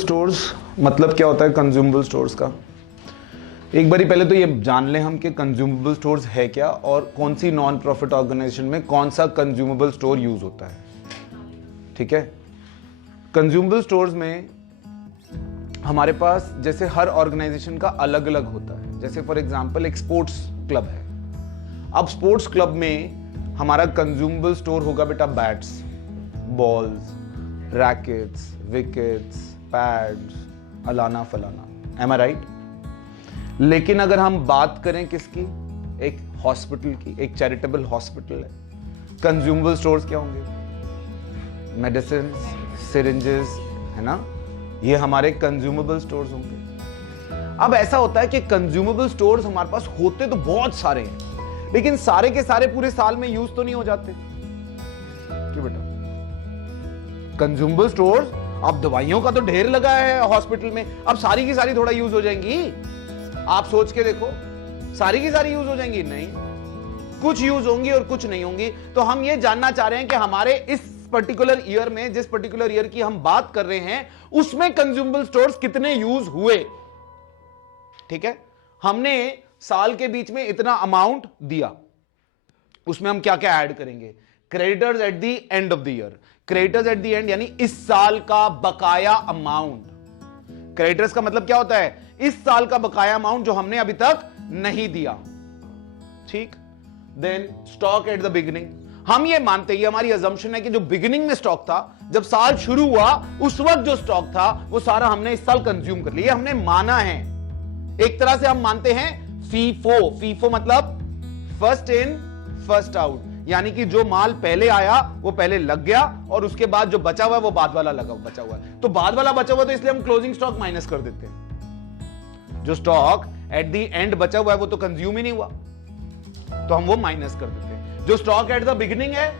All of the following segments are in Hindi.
स्टोर्स मतलब क्या होता है कंज्यूमेबल स्टोर्स का? एक बारी पहले तो ये जान लें हम कि कंज्यूमेबल स्टोर्स है क्या और कौन सी नॉन प्रॉफिट ऑर्गेनाइजेशन में कौन सा कंज्यूमेबल स्टोर यूज होता है। ठीक है, कंज्यूमेबल स्टोर्स में हमारे पास जैसे हर ऑर्गेनाइजेशन का अलग अलग होता है। जैसे फॉर एग्जांपल एक स्पोर्ट्स क्लब है। अब स्पोर्ट्स क्लब में हमारा कंज्यूमेबल स्टोर होगा बेटा bats, balls, rackets, wickets, pads, अलाना फलाना। Am I right? लेकिन अगर हम बात करें किसकी, एक हॉस्पिटल की, एक चैरिटेबल हॉस्पिटल है, कंज्यूमेबल स्टोर्स क्या होंगे? मेडिसिन, सिरिंजेस, है ना, ये हमारे कंज्यूमेबल स्टोर्स होंगे। अब ऐसा होता है कि कंज्यूमेबल स्टोर्स हमारे पास होते तो बहुत सारे हैं, लेकिन सारे के सारे पूरे साल में यूज तो नहीं हो जाते। क्यों बेटा? कंज्यूमेबल स्टोर्स, अब दवाइयों का तो ढेर लगा है हॉस्पिटल में, अब सारी की सारी थोड़ा यूज हो जाएंगी? आप सोच के देखो, सारी की सारी यूज हो जाएंगी? नहीं, कुछ यूज होंगी और कुछ नहीं होंगी। तो हम ये जानना चाह रहे हैं कि हमारे इस पर्टिकुलर ईयर में, जिस पर्टिकुलर ईयर की हम बात कर रहे हैं, उसमें कंज्यूमेबल स्टोर्स कितने यूज हुए। ठीक है, हमने साल के बीच में इतना अमाउंट दिया, उसमें हम क्या क्या ऐड करेंगे? Creditors at the end of the year. Creditors at the end यानी इस साल का बकाया अमाउंट। क्रेडिटर्स का मतलब क्या होता है? इस साल का बकाया अमाउंट जो हमने अभी तक नहीं दिया। ठीक, then stock at the beginning. हम ये मानते हैं, हमारी अजम्पशन है कि जो बिगिनिंग में स्टॉक था, जब साल शुरू हुआ उस वक्त जो स्टॉक था वो सारा हमने इस साल कंज्यूम कर लिया। हमने माना है, एक तरह से हम मानते हैं फीफो। फीफो मतलब फर्स्ट इन फर्स्ट आउट, यानी कि जो माल पहले आया वो पहले लग गया और उसके बाद जो बचा हुआ है वो बाद वाला बचा हुआ है। तो बाद वाला बचा हुआ, तो इसलिए हम क्लोजिंग स्टॉक माइनस कर देते हैं। जो स्टॉक एट द एंड बचा हुआ है वो तो कंज्यूम ही नहीं हुआ, तो हम वो माइनस कर देते हैं। जो स्टॉक एट द बिगिनिंग है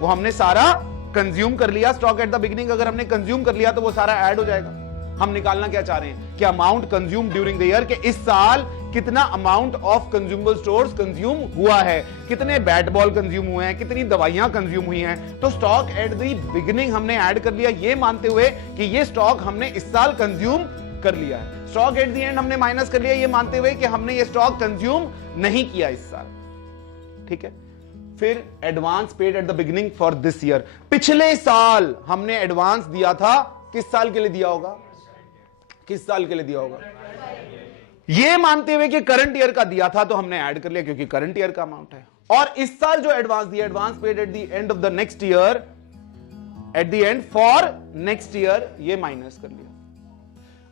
वो हमने सारा कंज्यूम कर लिया। स्टॉक एट द बिगिनिंग अगर हमने कंज्यूम कर लिया तो वो सारा ऐड हो जाएगा। हम निकालना क्या चाह रहे हैं कि amount consume during the year, कि इस साल कितना amount of consumable stores consume हुआ है, कितने बैट बॉल कंज्यूम हुए हैं, कितनी दवाइयां कंज्यूम हुई हैं। तो स्टॉक एट द बिगिनिंग हमने ऐड कर लिया, ये मानते हुए कि ये स्टॉक हमने इस साल कंज्यूम कर लिया है। स्टॉक एट द एंड हमने माइनस कर लिया, ये मानते हुए कि हमने ये स्टॉक कंज्यूम नहीं किया इस साल। ठीक है, फिर advance paid eight the beginning for this year. पिछले साल हमने एडवांस दिया था, किस साल के लिए दिया होगा? किस साल के लिए दिया होगा? ये मानते हुए कि करंट ईयर का दिया था तो हमने ऐड कर लिया, क्योंकि करंट ईयर का अमाउंट है। और इस साल जो एडवांस दिया, advance paid at the end of the next year, at the end for next year, ये माइनस कर लिया।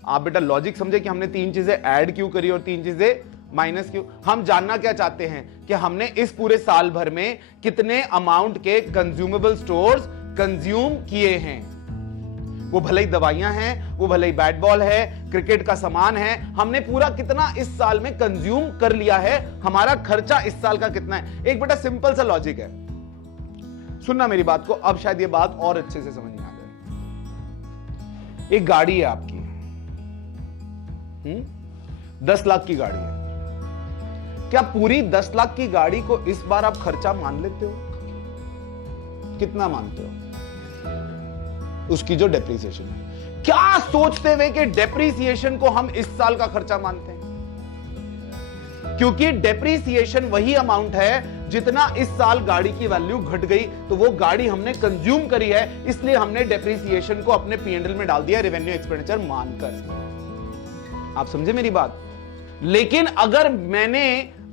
आप बेटा लॉजिक समझे कि हमने तीन चीजें ऐड क्यों करी और तीन चीजें माइनस क्यों? हम जानना क्या चाहते हैं कि हमने इस पूरे साल भर में कितने अमाउंट के कंज्यूमेबल स्टोर्स कंज्यूम किए हैं। वो भले ही दवाइयां हैं, वो भले ही बैट बॉल है, क्रिकेट का सामान है, हमने पूरा कितना इस साल में कंज्यूम कर लिया है, हमारा खर्चा इस साल का कितना है। एक बेटा सिंपल सा लॉजिक है, सुनना मेरी बात को, अब शायद ये बात और अच्छे से समझ में आ जाए। एक गाड़ी है आपकी, 10 लाख की गाड़ी है। क्या पूरी 10 लाख की गाड़ी को इस बार आप खर्चा मान लेते हो? कितना मानते हो? उसकी जो डेप्रिसिएशन है, क्या सोचते हुए कि डेप्रिसिएशन को हम इस साल का खर्चा मानते हैं? क्योंकि डेप्रिसिएशन वही अमाउंट है जितना इस साल गाड़ी की वैल्यू घट गई, तो वो गाड़ी हमने कंज्यूम करी है, इसलिए हमने डेप्रिसिएशन को अपने पीएनएल में डाल दिया रेवेन्यू एक्सपेंडिचर मानकर। आप समझे मेरी बात? लेकिन अगर मैंने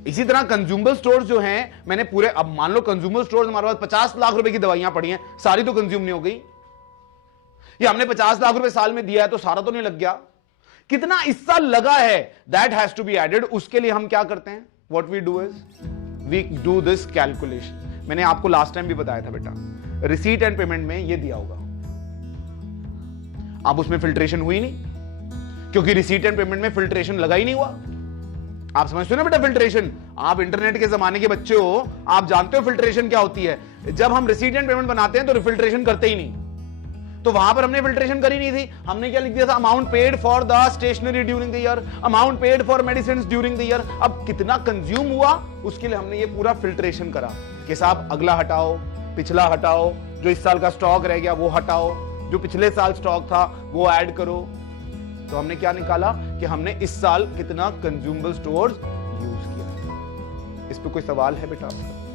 इसी तरह कंज्यूमेबल स्टोर्स जो हैं, मैंने पूरे, अब मान लो कंज्यूमेबल स्टोर्स हमारे पास 50 लाख रुपए की दवाइयां पड़ी हैं, सारी तो कंज्यूम नहीं हो गई। ये हमने 50 लाख रुपए साल में दिया है तो सारा तो नहीं लग गया। कितना इस साल लगा है, that has to be added. उसके लिए हम क्या करते हैं? What we do is we do this calculation. मैंने आपको लास्ट टाइम भी बताया था बेटा, रिसीट एंड पेमेंट में ये दिया होगा। अब उसमें फिल्ट्रेशन हुई नहीं, क्योंकि रिसीट एंड पेमेंट में फिल्ट्रेशन लगा ही नहीं हुआ। आप समझते हो ना बेटा फिल्ट्रेशन? आप इंटरनेट के जमाने के बच्चे हो, आप जानते हो फिल्ट्रेशन क्या होती है। जब हम रिसीट एंड पेमेंट बनाते हैं तो फिल्ट्रेशन करते ही नहीं, तो वहां पर हमने फिल्ट्रेशन करी नहीं थी। हमने क्या लिख दिया था? Amount paid for the stationery during the year, amount paid for medicine during the year. अब कितना कंज्यूम हुआ उसके लिए हमने ये पूरा फिल्ट्रेशन करा कि साहब अगला हटाओ, पिछला हटाओ, जो इस साल का स्टॉक रह गया वो हटाओ, जो पिछले साल स्टॉक था वो ऐड करो, तो हमने क्या निकाला कि हमने इस साल कितना कंज्यूमेबल स्टोर्स यूज किया। इस पे कोई सवाल है बेटा आपका?